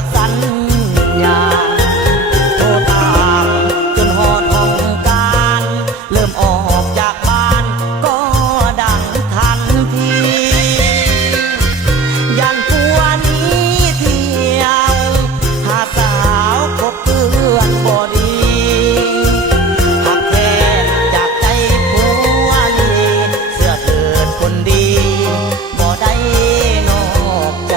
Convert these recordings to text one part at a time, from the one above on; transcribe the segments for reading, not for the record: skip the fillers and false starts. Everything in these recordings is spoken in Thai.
อกสัญญาโทรตามจนหอดห้องการเริ่มออกจากบ้านก็ดังทันทียันผัวนี้เที่ยวหาสาวคบเพื่อนบ่ดีหักแท้จากใจผัวนี้เสื้อเถิดคนดีบ่ได้นอกใจ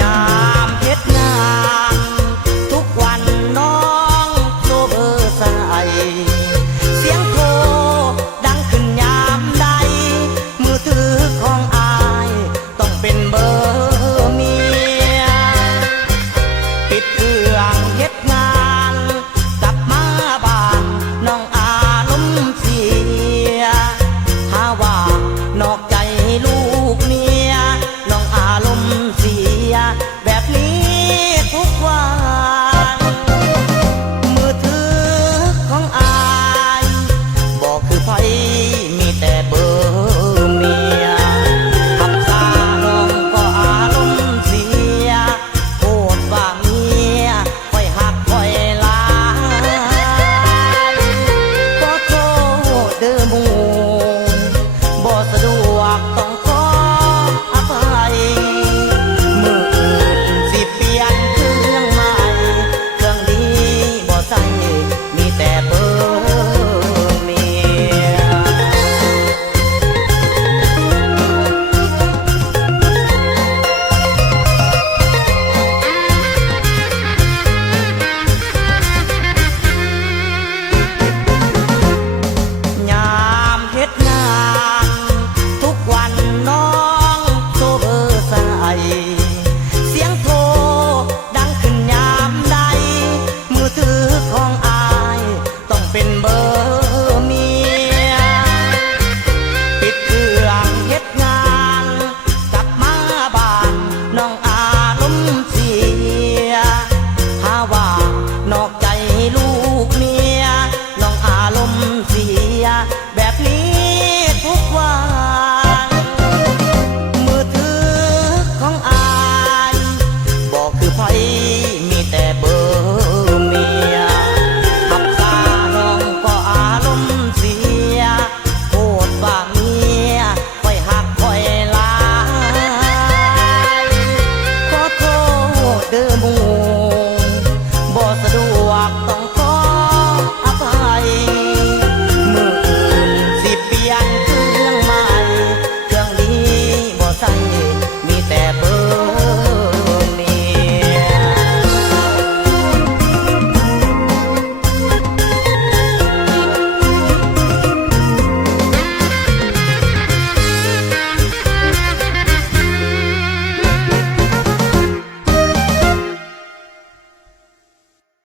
ยามเฮ็ดงานทุกวันน้องโทรเบอร์สายเสียงโทรดังขึ้นยามใดมือถือของอายต้องเป็นเบอร์